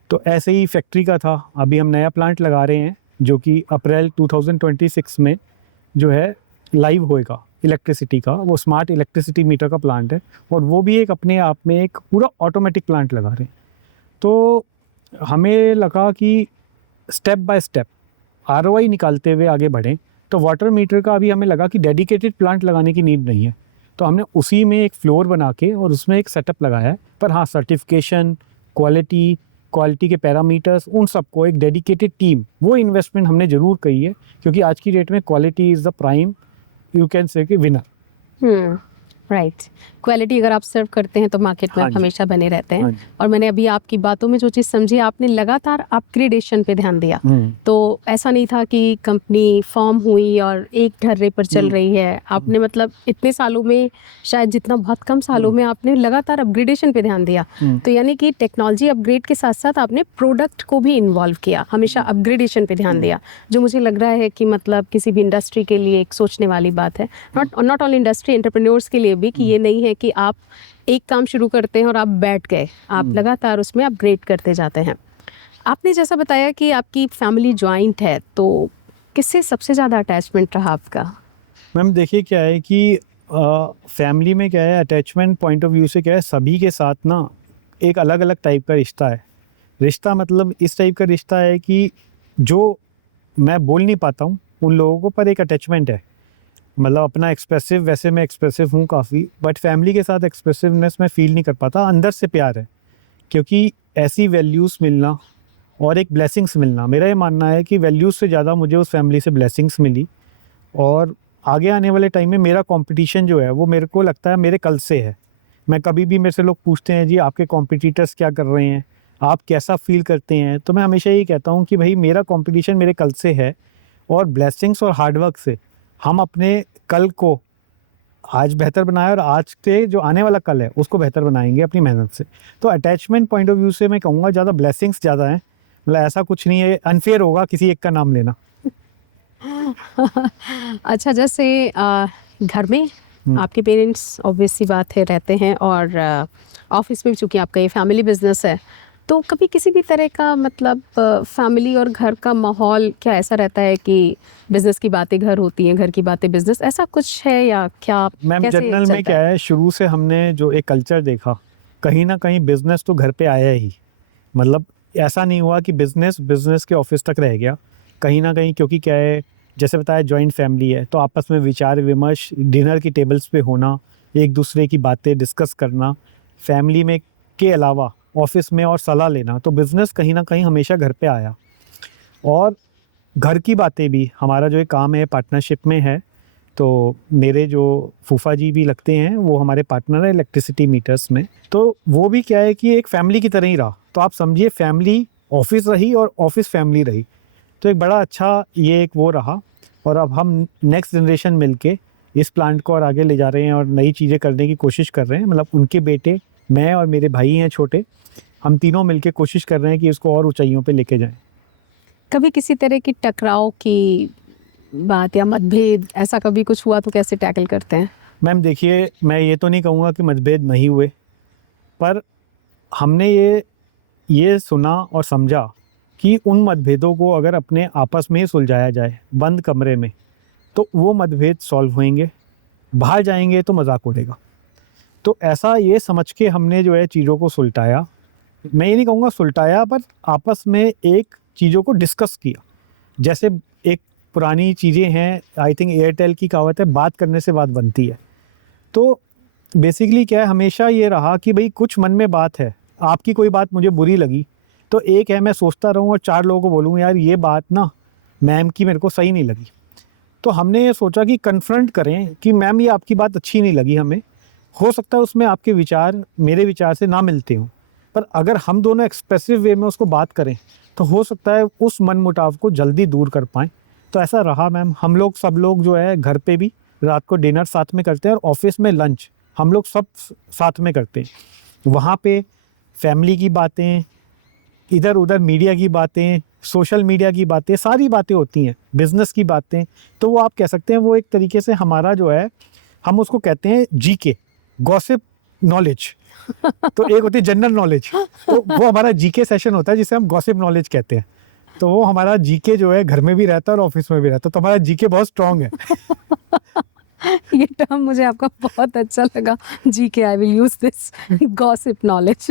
तो ऐसे ही फैक्ट्री का था, अभी हम नया प्लांट लगा रहे हैं जो कि अप्रैल 2026 में जो है लाइव होएगा इलेक्ट्रिसिटी का। वो स्मार्ट इलेक्ट्रिसिटी मीटर का प्लांट है, और वो भी एक अपने आप में एक पूरा ऑटोमेटिक प्लांट लगा रहे हैं। तो हमें लगा कि स्टेप बाय स्टेप आरओआई निकालते हुए आगे बढ़ें। तो वाटर मीटर का अभी हमें लगा कि डेडिकेटेड प्लांट लगाने की नीड नहीं है, तो हमने उसी में एक फ्लोर बना के और उसमें एक सेटअप लगाया है। पर हाँ, सर्टिफिकेशन, क्वालिटी, क्वालिटी के पैरामीटर्स, उन सबको एक डेडिकेटेड टीम, वो इन्वेस्टमेंट हमने ज़रूर करी है, क्योंकि आज की डेट में quality is the prime, you can say कि विनर। राइट। क्वालिटी अगर आप सर्व करते हैं तो मार्केट में हाँ आप जी। हमेशा बने रहते हाँ हैं। जी। और मैंने अभी आपकी बातों में जो चीज़ समझी, आपने लगातार अपग्रेडेशन पे ध्यान दिया। तो ऐसा नहीं था कि कंपनी फॉर्म हुई और एक ढर्रे पर चल रही है। आपने मतलब इतने सालों में, शायद जितना बहुत कम सालों में, आपने लगातार अपग्रेडेशन पे ध्यान दिया। तो यानी कि टेक्नोलॉजी अपग्रेड के साथ साथ आपने प्रोडक्ट को भी इन्वॉल्व किया, हमेशा अपग्रेडेशन पे ध्यान दिया, जो मुझे लग रहा है कि मतलब किसी भी इंडस्ट्री के लिए एक सोचने वाली बात है। नॉट ओनली इंडस्ट्री, एंटरप्रेन्योर्स के लिए भी, कि ये नहीं है कि आप एक काम शुरू करते हैं और आप बैठ गए, आप लगातार उसमें अपग्रेड करते जाते हैं। आपने जैसा बताया कि आपकी फैमिली जॉइंट है, तो किससे सबसे ज़्यादा अटैचमेंट रहा आपका? मैम देखिए क्या है कि फैमिली में क्या है, अटैचमेंट पॉइंट ऑफ व्यू से क्या है, सभी के साथ ना एक अलग अलग टाइप का रिश्ता है। रिश्ता मतलब इस टाइप का रिश्ता है कि जो मैं बोल नहीं पाता हूँ उन लोगों को, पर एक अटैचमेंट है। मतलब अपना एक्सप्रेसिव, वैसे मैं एक्सप्रेसिव हूँ काफ़ी, बट फैमिली के साथ एक्सप्रेसिवनेस मैं फील नहीं कर पाता। अंदर से प्यार है, क्योंकि ऐसी वैल्यूज़ मिलना और एक ब्लेसिंग्स मिलना, मेरा ये मानना है कि वैल्यूज़ से ज़्यादा मुझे उस फैमिली से ब्लेसिंग्स मिली। और आगे आने वाले टाइम में मेरा कंपटीशन जो है वो मेरे को लगता है मेरे कल से है। मैं कभी भी, मेरे से लोग पूछते हैं जी आपके कॉम्पिटिटर्स क्या कर रहे हैं, आप कैसा फील करते हैं, तो मैं हमेशा यही कहता हूँ कि भाई मेरा कंपटीशन मेरे कल से है, और ब्लेसिंग्स और हार्डवर्क से हम अपने कल को आज बेहतर बनाए, और आज के जो आने वाला कल है उसको बेहतर बनाएंगे अपनी मेहनत से। तो अटैचमेंट पॉइंट ऑफ व्यू से मैं कहूँगा ज़्यादा ब्लेसिंग्स ज़्यादा हैं। मतलब ऐसा कुछ नहीं है, अनफेयर होगा किसी एक का नाम लेना। अच्छा, जैसे घर में आपके पेरेंट्स ऑब्वियस सी बात है रहते हैं, और ऑफिस में चूंकि आपका ये फैमिली बिजनेस है, तो कभी किसी भी तरह का मतलब फैमिली और घर का माहौल क्या ऐसा रहता है कि बिजनेस की बातें घर होती हैं, घर की बातें बिजनेस, ऐसा कुछ है या क्या? मैम कैसे जनरल में चलता क्या है, शुरू से हमने जो एक कल्चर देखा, कहीं ना कहीं बिजनेस तो घर पे आया ही। मतलब ऐसा नहीं हुआ कि बिजनेस बिजनेस के ऑफिस तक रह गया, कहीं ना कहीं, क्योंकि क्या है, जैसे बताया जॉइंट फैमिली है, तो आपस में विचार विमर्श डिनर की टेबल्स पे होना, एक दूसरे की बातें डिस्कस करना, फैमिली में के अलावा ऑफिस में और सलाह लेना, तो बिज़नेस कहीं ना कहीं हमेशा घर पे आया। और घर की बातें भी, हमारा जो एक काम है पार्टनरशिप में है, तो मेरे जो फूफा जी भी लगते हैं वो हमारे पार्टनर है इलेक्ट्रिसिटी मीटर्स में, तो वो भी क्या है कि एक फैमिली की तरह ही रहा। तो आप समझिए फैमिली ऑफिस रही और ऑफिस फैमिली रही, तो एक बड़ा अच्छा ये एक वो रहा। और अब हम नेक्स्ट जनरेशन मिलके इस प्लांट को और आगे ले जा रहे हैं और नई चीज़ें करने की कोशिश कर रहे हैं। मतलब उनके बेटे, मैं और मेरे भाई हैं छोटे, हम तीनों मिलके कोशिश कर रहे हैं कि इसको और ऊंचाइयों पे लेके जाएं। कभी किसी तरह की टकराव की बात या मतभेद ऐसा कभी कुछ हुआ तो कैसे टैकल करते हैं? मैम देखिए, मैं ये तो नहीं कहूँगा कि मतभेद नहीं हुए, पर हमने ये सुना और समझा कि उन मतभेदों को अगर अपने आपस में ही सुलझाया जाए बंद कमरे में, तो वो मतभेद सॉल्व होंगे। बाहर जाएंगे तो मजाक उड़ेगा। तो ऐसा ये समझ के हमने जो है चीज़ों को सुलटाया, मैं ये नहीं कहूँगा सुलटाया, पर आपस में एक चीज़ों को डिस्कस किया। जैसे एक पुरानी चीज़ें हैं, आई थिंक एयरटेल की कहावत है, बात करने से बात बनती है। तो बेसिकली क्या है, हमेशा ये रहा कि भाई कुछ मन में बात है, आपकी कोई बात मुझे बुरी लगी, तो एक है मैं सोचता रहूँ और 4 लोगों को बोलूँ यार ये बात ना मैम की मेरे को सही नहीं लगी। तो हमने ये सोचा कि कन्फ्रंट करें कि मैम ये आपकी बात अच्छी नहीं लगी हमें, हो सकता है उसमें आपके विचार मेरे विचार से ना मिलते हों, पर अगर हम दोनों एक्सप्रेसिव वे में उसको बात करें तो हो सकता है उस मन मुटाव को जल्दी दूर कर पाएँ। तो ऐसा रहा मैम। हम लोग सब लोग जो है घर पे भी रात को डिनर साथ में करते हैं, और ऑफिस में लंच हम लोग सब साथ में करते हैं। वहाँ पे फैमिली की बातें, इधर उधर मीडिया की बातें, सोशल मीडिया की बातें, सारी बातें होती हैं, बिजनेस की बातें। तो वो आप कह सकते हैं वो एक तरीके से हमारा जो है, हम उसको कहते हैं जीके, गॉसिप नॉलेज। तो एक होती है जनरल नॉलेज, तो वो हमारा जीके सेशन होता है जिसे हम गॉसिप नॉलेज कहते हैं। तो वो हमारा जीके जो है घर में भी रहता है और ऑफिस में भी रहता है, तो हमारा जीके बहुत स्ट्रांग है। ये टर्म मुझे आपका बहुत अच्छा लगा। GK, I will use this, gossip knowledge.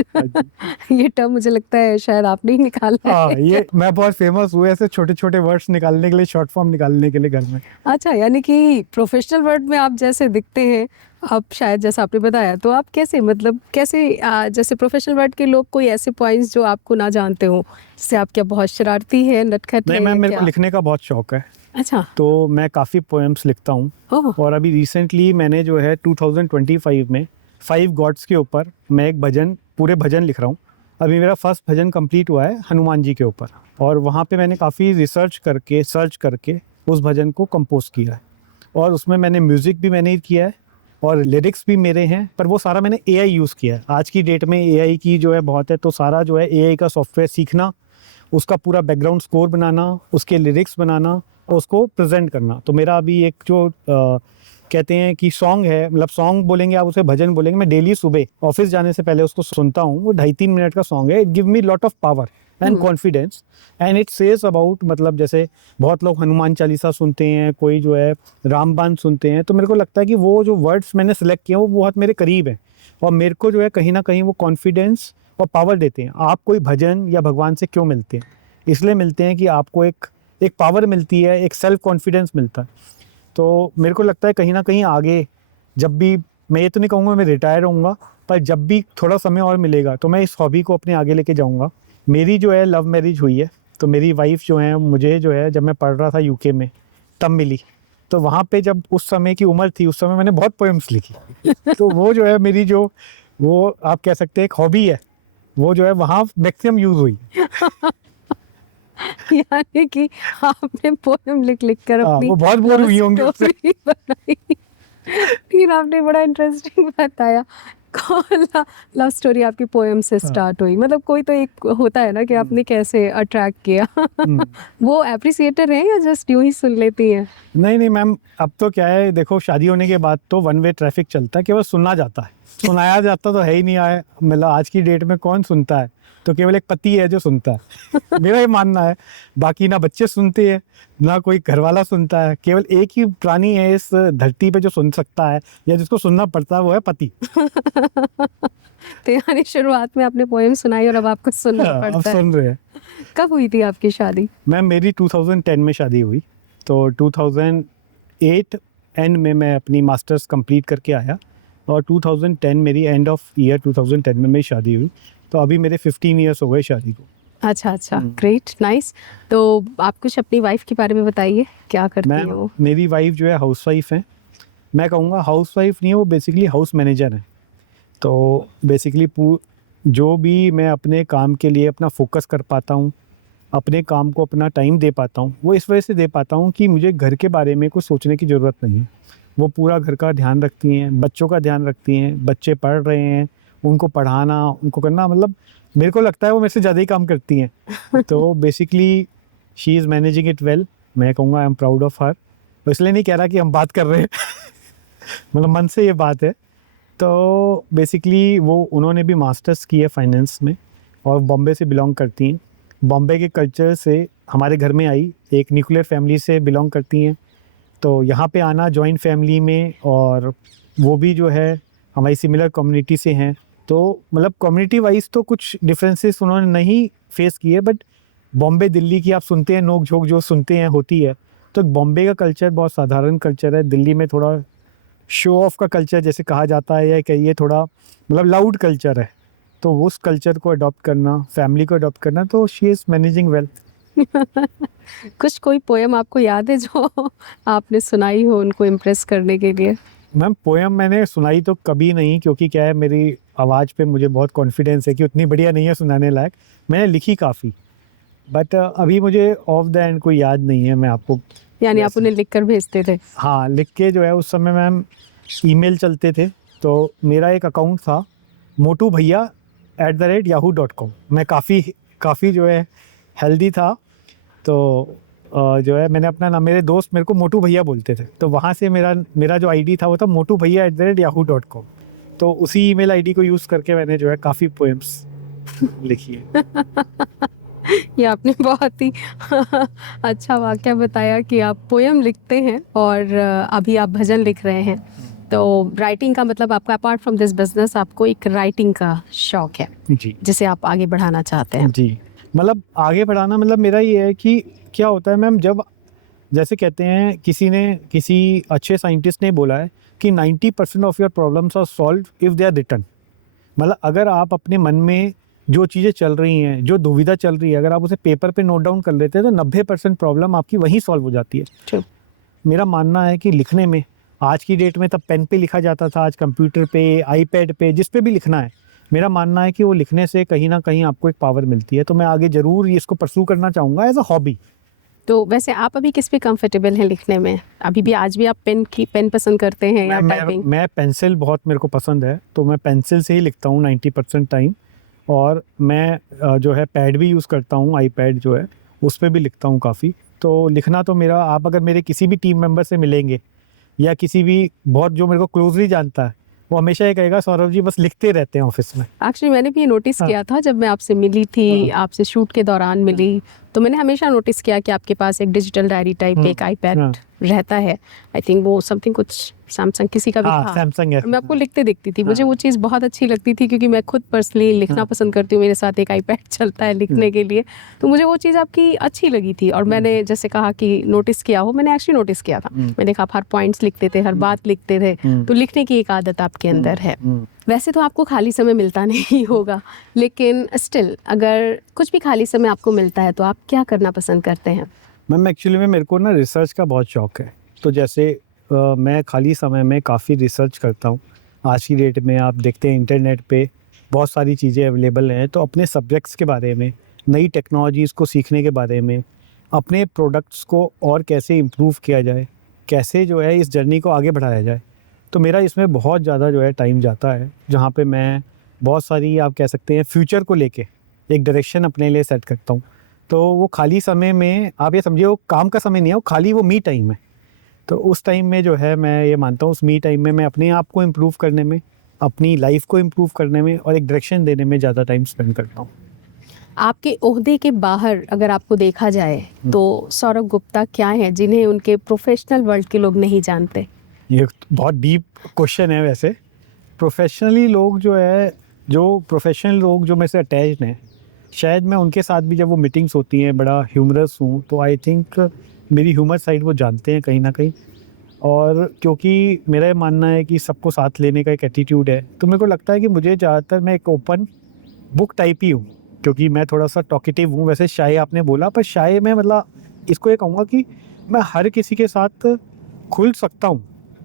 ये टर्म मुझे लगता है शायद आपने ही निकाला हाँ, है। ये मैं बहुत फेमस हुए ऐसे छोटे छोटे वर्ड्स निकालने के लिए, शॉर्ट फॉर्म निकालने के लिए घर में। अच्छा, यानी कि प्रोफेशनल वर्ल्ड में आप जैसे दिखते हैं, आप शायद जैसा आपने बताया, तो आप कैसे, मतलब कैसे, जैसे प्रोफेशनल वर्ल्ड के लोग कोई ऐसे पॉइंट्स जो आपको ना जानते हो, जैसे आप क्या बहुत शरारती है, नटखट नहीं है मैम, या मेरे को क्या? लिखने का बहुत शौक है, अच्छा। तो मैं काफ़ी पोएम्स लिखता हूँ। ओह। और अभी रिसेंटली मैंने जो है 2025 में 5 गॉड्स के ऊपर मैं एक भजन, पूरे भजन लिख रहा हूँ। अभी मेरा फर्स्ट भजन कंप्लीट हुआ है हनुमान जी के ऊपर, और वहाँ पे मैंने काफ़ी रिसर्च करके, सर्च करके उस भजन को कंपोज किया है। और उसमें मैंने म्यूज़िक भी मैंने किया है और लिरिक्स भी मेरे हैं, पर वो सारा मैंने एआई यूज़ किया है। आज की डेट में एआई की जो है बहुत है, तो सारा जो है एआई का सॉफ्टवेयर सीखना, उसका पूरा बैकग्राउंड स्कोर बनाना, उसके लिरिक्स बनाना और उसको प्रेजेंट करना। तो मेरा अभी एक जो कहते हैं कि सॉन्ग है, मतलब सॉन्ग बोलेंगे आप, उसे भजन बोलेंगे, मैं डेली सुबह ऑफिस जाने से पहले उसको सुनता हूँ। वो 2.5-3 मिनट का सॉन्ग है। It give me lot of power and confidence and it says about, मतलब जैसे बहुत लोग हनुमान चालीसा सुनते हैं, कोई जो है रामबाण सुनते हैं, तो मेरे को लगता है कि वो जो वर्ड्स मैंने सेलेक्ट किए वो बहुत मेरे करीब हैं और मेरे को जो है कहीं ना कहीं वो कॉन्फिडेंस और पावर देते हैं। आप कोई भजन या भगवान से क्यों मिलते हैं? इसलिए मिलते हैं कि आपको एक पावर मिलती है, एक सेल्फ कॉन्फिडेंस मिलता है। तो मेरे को लगता है कहीं ना कहीं आगे, जब भी, मैं ये तो नहीं कहूँगा मैं रिटायर होऊंगा, पर जब भी थोड़ा समय और मिलेगा तो मैं इस हॉबी को अपने आगे लेके जाऊँगा। मेरी जो है लव मैरिज हुई है, तो मेरी वाइफ जो है मुझे जो है जब मैं पढ़ रहा था यूके में तब मिली। तो वहाँ पे जब उस समय की उम्र थी, उस समय मैंने बहुत पोएम्स लिखी। तो वो जो है मेरी जो, वो आप कह सकते हैं एक हॉबी है, वो जो है वहाँ मैक्सिमम यूज़ हुई। यानी कि आपने पोएम लिख लिख कर अपनी वो बहुत बोर हुई होंगी उससे। स्टोरी बनाई। फिर आपने बड़ा इंटरेस्टिंग बताया, कौन लव स्टोरी आपकी पोएम से स्टार्ट हुई? मतलब कोई तो एक होता है ना कि आपने कैसे अट्रैक्ट किया। वो एप्रिसिएटर है या जस्ट यूं ही सुन लेती हैं? नहीं नहीं मैम, अब तो क्या है, देखो शादी होने के बाद तो वन वे ट्रैफिक चलता है, केवल सुनना जाता है, सुनाया जाता तो है ही नहीं। आए मतलब आज की डेट में कौन सुनता है? तो केवल एक पति है जो सुनता है। मेरा ये मानना है। बाकी ना बच्चे सुनते हैं, ना कोई घरवाला सुनता है। केवल एक ही प्राणी है इस धरती पे जो सुन सकता है या जिसको सुनना पड़ता है, वो है पति। तो यानी शुरुआत में आपने पोएम सुनाई और अब आपको सुनना अब पड़ता है। सुन रहे हैं। कब हुई थी आपकी शादी? मैम मेरी 2010 में शादी हुई, तो 2008 एंड में मैं अपनी मास्टर्स कंप्लीट करके आया और 2010 मेरी एंड ऑफ ईयर 2010 में मेरी शादी हुई। तो अभी मेरे 15 ईयर्स हो गए शादी को। अच्छा अच्छा, ग्रेट, नाइस। तो आप कुछ अपनी वाइफ के बारे में बताइए, क्या करती है वो? मेरी वाइफ जो है हाउसवाइफ है। मैं कहूँगा हाउसवाइफ नहीं है, वो बेसिकली हाउस मैनेजर है। तो बेसिकली जो भी मैं अपने काम के लिए अपना फोकस कर पाता हूँ, अपने काम को अपना टाइम दे पाता हूँ, वो इस वजह से दे पाता हूँ कि मुझे घर के बारे में कुछ सोचने की ज़रूरत नहीं है। वो पूरा घर का ध्यान रखती हैं, बच्चों का ध्यान रखती हैं, बच्चे पढ़ रहे हैं, उनको पढ़ाना, उनको करना, मतलब मेरे को लगता है वो मेरे से ज़्यादा ही काम करती हैं। तो basically she is managing it well. मैं कहूँगा I am proud of her. इसलिए नहीं कह रहा कि हम बात कर रहे हैं, मतलब मन से ये बात है। तो बेसिकली वो, उन्होंने भी मास्टर्स की है फाइनेंस में और बॉम्बे से बिलोंग करती हैं। बॉम्बे के कल्चर से हमारे घर में आई, एक न्यूक्लियर फैमिली से बिलोंग करती हैं। तो यहाँ पे आना जॉइंट फैमिली में, और वो भी जो है हमारी सिमिलर कम्युनिटी से हैं, तो मतलब कम्युनिटी वाइज तो कुछ डिफरेंसेस उन्होंने नहीं फेस किए, बट बॉम्बे दिल्ली की आप सुनते हैं नोक झोंक जो सुनते हैं होती है। तो बॉम्बे का कल्चर बहुत साधारण कल्चर है, दिल्ली में थोड़ा शो ऑफ का कल्चर जैसे कहा जाता है, या कहिए थोड़ा मतलब लाउड कल्चर है। तो उस कल्चर को अडॉप्ट करना, फैमिली को अडॉप्ट करना, तो शी इज़ मैनेजिंग वेल। कुछ कोई पोएम आपको याद है जो आपने सुनाई हो उनको इम्प्रेस करने के लिए? मैम पोएम मैंने सुनाई तो कभी नहीं, क्योंकि क्या है मेरी आवाज़ पे मुझे बहुत कॉन्फिडेंस है कि उतनी बढ़िया नहीं है सुनाने लायक। मैंने लिखी काफ़ी, बट अभी मुझे ऑफ द एंड कोई याद नहीं है। मैं आपको, यानी आप उन्हें लिख कर भेजते थे? हाँ, लिख के जो है, उस समय मैम ईमेल चलते थे, तो मेरा एक अकाउंट था motuBhaiya@yahoo.com। मैं काफ़ी जो है हेल्दी था, तो जो है मैंने अपना नाम, मेरे दोस्त मेरे को मोटू भैया बोलते थे, तो वहाँ से मेरा जो आईडी था वो था motuBhaiya@yahoo.com। तो उसी ईमेल आईडी को यूज़ करके मैंने जो है काफ़ी पोएम्स लिखी है। ये आपने बहुत ही अच्छा वाक़या बताया कि आप पोएम लिखते हैं और अभी आप भजन लिख रहे हैं। तो राइटिंग का मतलब आपका अपार्ट फ्रॉम दिस बिज़नेस आपको एक राइटिंग का शौक है, जी जिसे आप आगे बढ़ाना चाहते हैं। जी, मतलब आगे बढ़ाना मतलब मेरा ये है कि क्या होता है मैम, जब जैसे कहते हैं किसी अच्छे साइंटिस्ट ने बोला है कि 90% of your problems are solve if they are written. मतलब अगर आप अपने मन में जो चीज़ें चल रही हैं, जो दुविधा चल रही है, अगर आप उसे पेपर पे नोट डाउन कर लेते हैं तो 90% प्रॉब्लम आपकी वहीं सॉल्व हो जाती है। True. मेरा मानना है कि लिखने में, आज की डेट में तब पेन पे लिखा जाता था, आज कंप्यूटर पे, आईपैड पे, जिस पे भी लिखना है, मेरा मानना है कि वो लिखने से कहीं ना कहीं आपको एक पावर मिलती है। तो मैं आगे ज़रूर इसको परस्यू करना चाहूँगा एज अ हॉबी। तो वैसे आप अभी किस पे कंफर्टेबल हैं लिखने में? अभी भी आज भी आप पेन पसंद करते हैं या टाइपिंग? मैं पेंसिल बहुत मेरे को पसंद है, तो मैं पेंसिल से ही लिखता हूँ 90% टाइम। और मैं जो है पैड भी यूज़ करता हूँ, आईपैड जो है उस पे भी लिखता हूँ काफ़ी। तो लिखना तो मेरा, आप अगर मेरे किसी भी टीम मेंबर से मिलेंगे या किसी भी बहुत जो मेरे को क्लोजली जानता है, वो हमेशा ये कहेगा सौरभ जी बस लिखते रहते हैं ऑफिस में। एक्चुअली मैंने भी ये नोटिस हाँ। किया था जब मैं आपसे मिली थी, आपसे शूट के दौरान मिली, तो मैंने हमेशा नोटिस किया कि आपके पास एक डिजिटल डायरी टाइप एक आईपैड हाँ। रहता है। आई थिंक वो समथिंग कुछ सैमसंग किसी का भी हाँ, था। सैमसंग है। मैं आपको लिखते देखती थी, मुझे वो चीज़ बहुत अच्छी लगती थी क्योंकि मैं खुद पर्सनली लिखना पसंद करती हूँ, मेरे साथ एक आईपैड चलता है लिखने के लिए। तो मुझे वो चीज़ आपकी अच्छी लगी थी और मैंने जैसे कहा कि नोटिस किया हो, मैंने एक्चुअली नोटिस किया था। मैंने देखा आप हर पॉइंट्स लिखते थे, हर बात लिखते थे, तो लिखने की एक आदत आपके अंदर है। वैसे तो आपको खाली समय मिलता नहीं होगा, लेकिन स्टिल अगर कुछ भी खाली समय आपको मिलता है तो आप क्या करना पसंद करते हैं? मैम एक्चुअली में मेरे को ना रिसर्च का बहुत शौक है। तो जैसे मैं खाली समय में काफ़ी रिसर्च करता हूँ। आज की डेट में आप देखते हैं इंटरनेट पे बहुत सारी चीज़ें अवेलेबल हैं, तो अपने सब्जेक्ट्स के बारे में, नई टेक्नोलॉजीज़ को सीखने के बारे में, अपने प्रोडक्ट्स को और कैसे इम्प्रूव किया जाए, कैसे जो है इस जर्नी को आगे बढ़ाया जाए, तो मेरा इसमें बहुत ज़्यादा जो है टाइम जाता है। जहाँ पे मैं बहुत सारी, आप कह सकते हैं, फ्यूचर को लेके एक डायरेक्शन अपने लिए सेट करता हूँ। तो वो खाली समय में आप ये समझिए वो काम का समय नहीं है, वो खाली वो मी टाइम है। तो उस टाइम में जो है मैं ये मानता हूँ, उस मी टाइम में मैं अपने आप को इम्प्रूव करने में, अपनी लाइफ को इम्प्रूव करने में और एक डायरेक्शन देने में ज़्यादा टाइम स्पेंड करता हूँ। आपके ओहदे के बाहर अगर आपको देखा जाए तो सौरभ गुप्ता क्या है जिन्हें उनके प्रोफेशनल वर्ल्ड के लोग नहीं जानते? ये बहुत डीप क्वेश्चन है वैसे। प्रोफेशनली लोग जो है, जो प्रोफेशनल लोग जो मेरे से अटैच्ड हैं, शायद मैं उनके साथ भी जब वो मीटिंग्स होती हैं बड़ा ह्यूमरस हूँ, तो आई थिंक मेरी ह्यूमर साइड वो जानते हैं कहीं ना कहीं। और क्योंकि मेरा ये मानना है कि सबको साथ लेने का एक एटीट्यूड है, तो मेरे को लगता है कि मुझे ज़्यादातर मैं एक ओपन बुक टाइप ही हूँ, क्योंकि मैं थोड़ा सा टॉकेटिव हूँ। वैसे शाय आपने बोला, पर शाय में मतलब इसको ये कहूँगा कि मैं हर किसी के साथ खुल सकता हूँ,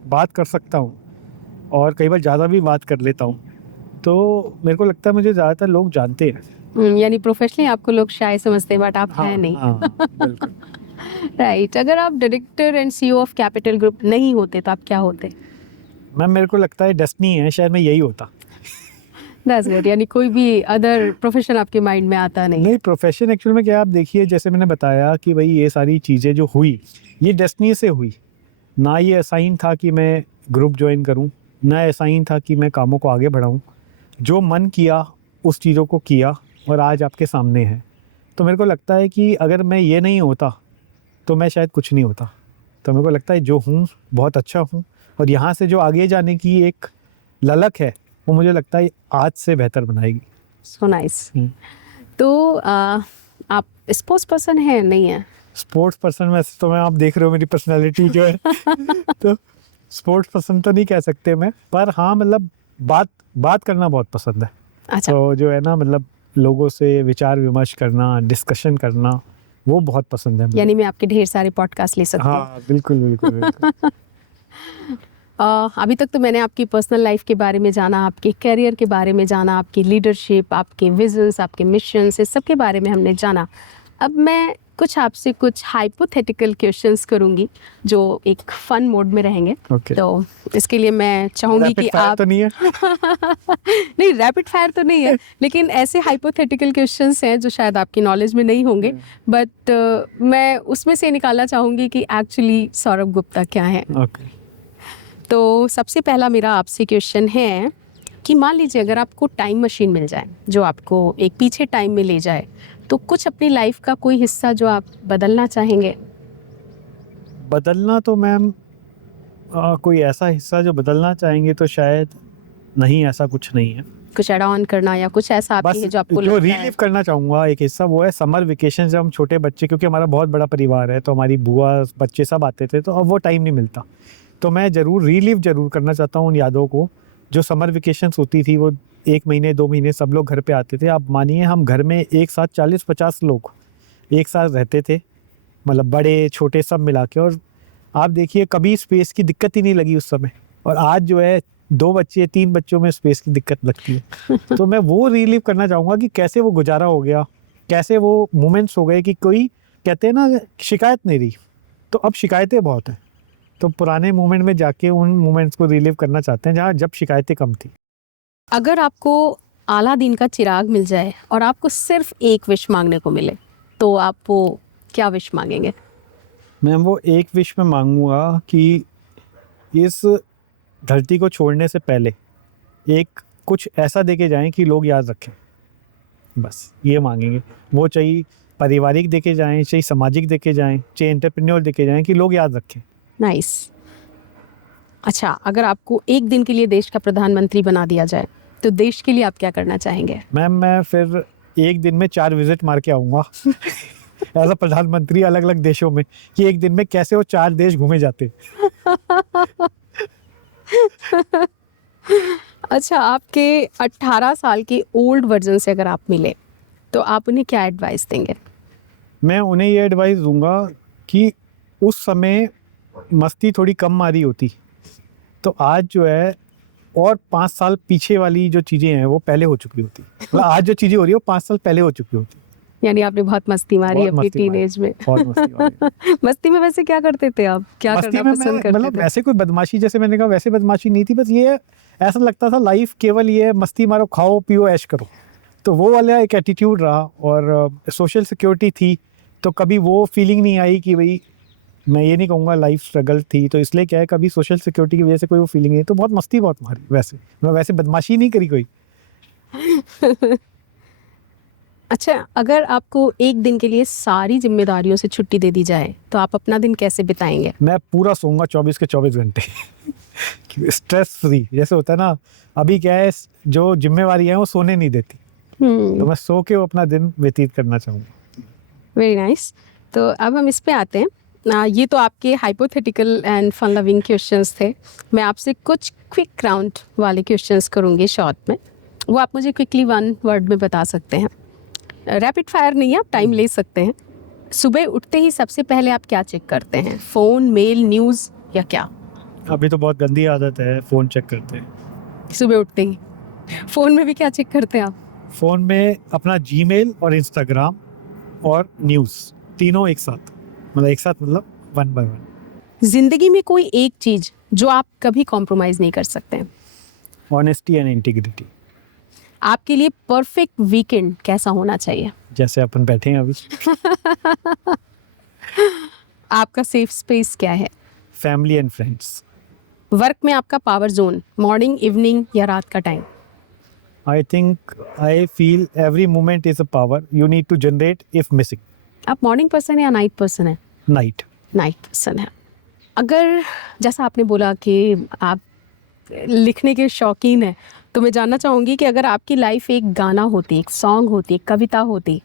बात कर सकता हूँ और कई बार ज़्यादा भी बात कर लेता हूँ। तो मेरे को लगता है मुझे ज़्यादातर लोग जानते हैं। यानी प्रोफेशनली आपको लोग शाय समझते हैं बट आप हैं नहीं। हाँ, बिल्कुल। राइट। अगर आप director and CEO of capital group नहीं होते तो आप क्या होते? मैम मेरे को लगता है डेस्टिनी है, शायद मैं यही होता। That's good. यानी कोई भी अदर प्रोफेशन आपके माइंड में आता नहीं? प्रोफेशन एक्चुअल में क्या, आप देखिए जैसे मैंने बताया कि भाई ये सारी चीज़ें जो हुई, ये डेस्टिनी से हुई। ना ये असाइन था कि मैं ग्रुप ज्वाइन करूं, ना असाइन था कि मैं कामों को आगे बढ़ाऊं। जो मन किया उस चीज़ों को किया और आज आपके सामने है। तो मेरे को लगता है कि अगर मैं ये नहीं होता तो मैं शायद कुछ नहीं होता। तो मेरे को लगता है जो हूँ बहुत अच्छा हूँ, और यहाँ से जो आगे जाने की एक ललक है वो मुझे लगता है आज से बेहतर बनाएगी। So nice. तो आप स्पोर्ट्स पर्सन है नहीं है? स्पोर्ट्स पर्सन वैसे तो मैं, आप देख रहे हो मेरी पर्सनालिटी जो है तो स्पोर्ट्स पर्सन तो नहीं कह सकते मैं, पर हाँ मतलब बात करना बहुत पसंद है। अच्छा। तो जो है ना, मतलब लोगों से विचार विमर्श करना, डिस्कशन करना, वो बहुत पसंद है मुझे। यानी मैं आपके ढेर सारे पॉडकास्ट ले सकती हूँ। हाँ बिल्कुल बिल्कुल बिल्कुल। अभी तक तो मैंने आपकी पर्सनल लाइफ के बारे में जाना, आपके करियर के बारे में जाना, आपकी लीडरशिप, आपके विजन्स, आपके मिशंस, इस सब के बारे में हमने जाना। अब मैं आपसे कुछ हाइपोथेटिकल क्वेश्चंस करूंगी जो एक फन मोड में रहेंगे। Okay. तो इसके लिए मैं चाहूंगी कि आप तो नहीं है नहीं, रैपिड फायर तो नहीं है, लेकिन ऐसे हाइपोथेटिकल क्वेश्चंस हैं जो शायद आपकी नॉलेज में नहीं होंगे, बट मैं उसमें से निकालना चाहूंगी कि एक्चुअली सौरभ गुप्ता क्या है। Okay. तो सबसे पहला मेरा आपसे क्वेश्चन है कि मान लीजिए अगर आपको टाइम मशीन मिल जाए जो आपको एक पीछे टाइम में ले जाए, तो कुछ अपनी लाइफ का कोई हिस्सा जो आप बदलना चाहेंगे? बदलना तो मैम कोई ऐसा हिस्सा जो बदलना चाहेंगे तो शायद नहीं, ऐसा कुछ नहीं है। कुछ ऐड ऑन करना या कुछ ऐसा आपकी बस है जो आपको जो लगता है? रिलीव करना चाहूँगा एक हिस्सा वो है समर वेकेशन। जब हम छोटे बच्चे, क्योंकि हमारा बहुत बड़ा परिवार है तो हमारी बुआ बच्चे सब आते थे, तो अब वो टाइम नहीं मिलता। तो मैं ज़रूर रिलीव ज़रूर करना चाहता हूँ उन यादों को। जो समर वेकेशंस होती थी वो 1 महीने 2 महीने सब लोग घर पे आते थे। आप मानिए हम घर में एक साथ 40-50 लोग एक साथ रहते थे, मतलब बड़े छोटे सब मिला के। और आप देखिए कभी स्पेस की दिक्कत ही नहीं लगी उस समय। और आज जो है 2 बच्चे 3 बच्चों में स्पेस की दिक्कत लगती है। तो मैं वो रिलीव करना चाहूँगा कि कैसे वो गुजारा हो गया, कैसे वो मोमेंट्स हो गए कि कोई कहते हैं ना शिकायत नहीं रही। तो अब शिकायतें बहुत हैं, तो पुराने मोमेंट में जाके उन मोमेंट्स को रिलीव करना चाहते हैं जहाँ जब शिकायतें कम थी। अगर आपको अलादीन का चिराग मिल जाए और आपको सिर्फ एक विश मांगने को मिले तो आप वो क्या विश मांगेंगे? मैं वो एक विश में मांगूंगा कि इस धरती को छोड़ने से पहले एक कुछ ऐसा देके जाएं कि लोग याद रखें। बस ये मांगेंगे। वो चाहे पारिवारिक देके जाएं, चाहे सामाजिक देके जाएं, चाहे एंटरप्रेन्योर देके जाएं, कि लोग याद रखें। नाइस। अच्छा, अगर आपको एक दिन के लिए देश का प्रधानमंत्री बना दिया जाए तो देश के लिए आप क्या करना चाहेंगे? मैम मैं फिर एक दिन में 4 विजिट मार के आऊँगा एज अ प्रधानमंत्री अलग अलग देशों में, कि एक दिन में कैसे वो 4 देश घूमे जाते। अच्छा, आपके 18 साल के ओल्ड वर्जन से अगर आप मिले तो आप उन्हें क्या एडवाइस देंगे? मैं उन्हें ये एडवाइस दूंगा कि उस समय मस्ती थोड़ी कम मारी होती तो आज जो है और 5 साल पीछे वाली जो चीज़ें हैं वो पहले हो चुकी होती। मतलब आज जो चीज़ें हो रही है वो 5 साल पहले हो चुकी होती। यानी आपने बहुत मस्ती मारी बहुत अपनी मस्ती मारी, टीनेज में। बहुत मस्ती मारी। मस्ती में वैसे क्या करते थे आप? क्या मस्ती करना में पसंद मैं करते मतलब थे? वैसे कोई बदमाशी, जैसे मैंने कहा वैसे बदमाशी नहीं थी। बस ये ऐसा लगता था लाइफ केवल ये है, मस्ती मारो, खाओ पियो ऐश करो। तो वो वाला एक एटीट्यूड रहा। और सोशल सिक्योरिटी थी तो कभी वो फीलिंग नहीं आई कि भाई, मैं ये नहीं कहूँगा लाइफ स्ट्रगल थी तो इसलिए क्या है, कभी सोशल सिक्योरिटी की वजह से कोई वो फीलिंग नहीं। तो बहुत मस्ती बहुत मारी वैसे, मैं वैसे बदमाशी नहीं करी कोई। अच्छा, अगर आपको एक दिन के लिए सारी जिम्मेदारियों से छुट्टी दे दी जाए तो आप अपना दिन कैसे बिताएंगे? मैं पूरा सोऊंगा 24 के 24 घंटे स्ट्रेस फ्री। जैसे होता है ना, अभी क्या है जो जिम्मेवारी है वो सोने नहीं देती, तो मैं सो के वो अपना दिन व्यतीत करना चाहूँगा। Very nice. तो अब हम इस पे आते हैं। ये तो आपके hypothetical and fun loving questions थे। मैं आपसे कुछ क्विक राउंड वाले क्वेश्चंस करूँगी शॉर्ट में, वो आप मुझे क्विकली 1 वर्ड में बता सकते हैं। रैपिड फायर नहीं है, आप टाइम ले सकते हैं। सुबह उठते ही सबसे पहले आप क्या चेक करते हैं? फ़ोन, मेल, न्यूज़ या क्या? अभी तो बहुत गंदी आदत है, फ़ोन चेक करते हैं। सुबह उठते ही फ़ोन में भी क्या चेक करते हैं आप? फ़ोन में अपना जीमेल और इंस्टाग्राम और न्यूज़, तीनों एक साथ, मतलब 1 बाय 1। ज़िंदगी में कोई एक चीज़ जो आप कभी कॉम्प्रोमाइज़ नहीं कर सकते हैं? Honesty and integrity. आपके लिए परफेक्ट वीकेंड कैसा होना चाहिए? जैसे अपन बैठे हैं अभी। आपका सेफ स्पेस क्या है? Family and friends. वर्क में आपका पावर जोन, मॉर्निंग, इवनिंग या रात का time? I think I feel every moment is a power you need to generate if missing. आप मॉर्निंग पर्सन है या नाइट पर्सन है? Night. नाइट पर्सन है। अगर जैसा आपने बोला कि आप लिखने के शौकीन हैं, तो मैं जानना चाहूँगी कि अगर आपकी लाइफ एक गाना होती, एक सॉन्ग होती, एक कविता होती,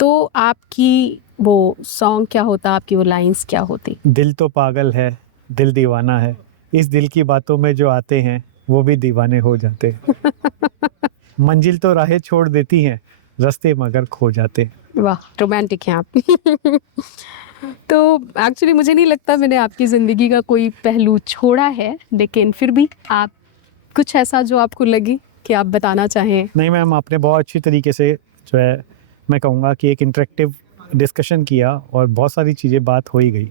तो आपकी वो सॉन्ग क्या होता, आपकी वो लाइंस क्या होती? दिल तो पागल है, दिल दीवाना है, इस दिल की बातों में जो आते हैं वो भी दीवाने हो जाते हैं। मंजिल तो राहें छोड़ देती हैं, रास्ते मगर खो जाते हैं। वाह, रोमांटिक हैं आप। तो एक्चुअली मुझे नहीं लगता मैंने आपकी ज़िंदगी का कोई पहलू छोड़ा है, लेकिन फिर भी आप कुछ ऐसा जो आपको लगे कि आप बताना चाहें? नहीं मैम, आपने बहुत अच्छी तरीके से जो है, मैं कहूँगा कि एक इंटरेक्टिव डिस्कशन किया और बहुत सारी चीज़ें बात हो ही गई।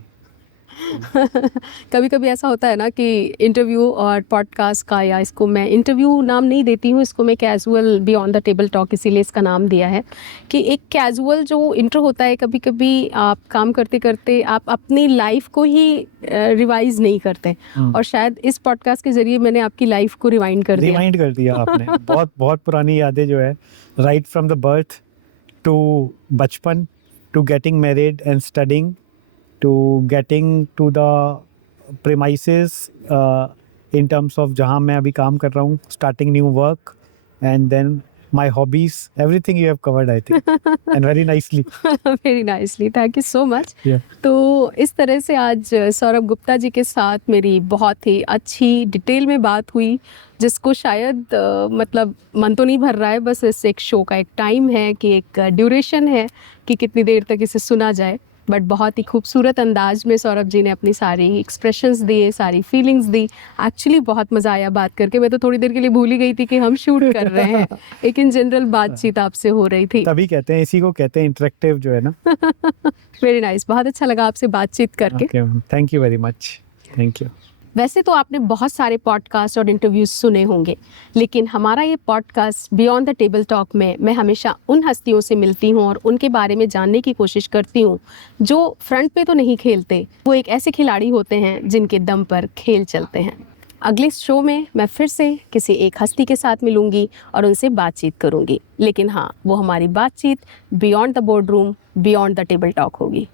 कभी कभी ऐसा होता है ना कि इंटरव्यू और पॉडकास्ट का, या इसको मैं इंटरव्यू नाम नहीं देती हूँ, इसको मैं casual beyond the table talk इसीलिए इसका नाम दिया है, कि एक कैजुअल जो इंट्रो होता है, कभी कभी आप काम करते करते आप अपनी लाइफ को ही रिवाइज नहीं करते, और शायद इस पॉडकास्ट के ज़रिए मैंने आपकी लाइफ को रिवाइंड कर दिया। रिमाइंड कर दिया आपने। बहुत बहुत पुरानी यादें जो है, right from the birth to bachpan, to getting married and studying, to getting to the premises in terms of जहाँ मैं अभी काम कर रहा हूँ, starting new work, and then my hobbies, everything you have covered, I think, and very nicely. Very nicely, thank you so much. Yeah. तो इस तरह से आज सौरभ गुप्ता जी के साथ मेरी बहुत ही अच्छी डिटेल में बात हुई, जिसको शायद मतलब मन तो नहीं भर रहा है, बस इस एक शो का एक टाइम है कि एक ड्यूरेशन है कि कितनी देर तक इसे सुना जाए, बट बहुत ही खूबसूरत अंदाज में सौरभ जी ने अपनी सारी एक्सप्रेशंस दिए, सारी फीलिंग्स दी। एक्चुअली बहुत मज़ा आया बात करके, मैं तो थोड़ी देर के लिए भूल ही गई थी कि हम शूट कर रहे हैं, एक इन जनरल बातचीत आपसे हो रही थी। तभी कहते हैं, इसी को कहते हैं इंटरेक्टिव जो है ना। वेरी नाइस, बहुत अच्छा लगा आपसे बातचीत करके। Okay ma'am, thank you very much, thank you. वैसे तो आपने बहुत सारे पॉडकास्ट और इंटरव्यूज सुने होंगे, लेकिन हमारा ये podcast beyond the table talk में मैं हमेशा उन हस्तियों से मिलती हूँ और उनके बारे में जानने की कोशिश करती हूँ जो फ्रंट पे तो नहीं खेलते, वो एक ऐसे खिलाड़ी होते हैं जिनके दम पर खेल चलते हैं। अगले शो में मैं फिर से किसी एक हस्ती के साथ मिलूंगी और उनसे बातचीत करूंगी, लेकिन हाँ, वो हमारी बातचीत beyond the board room, beyond the table talk होगी।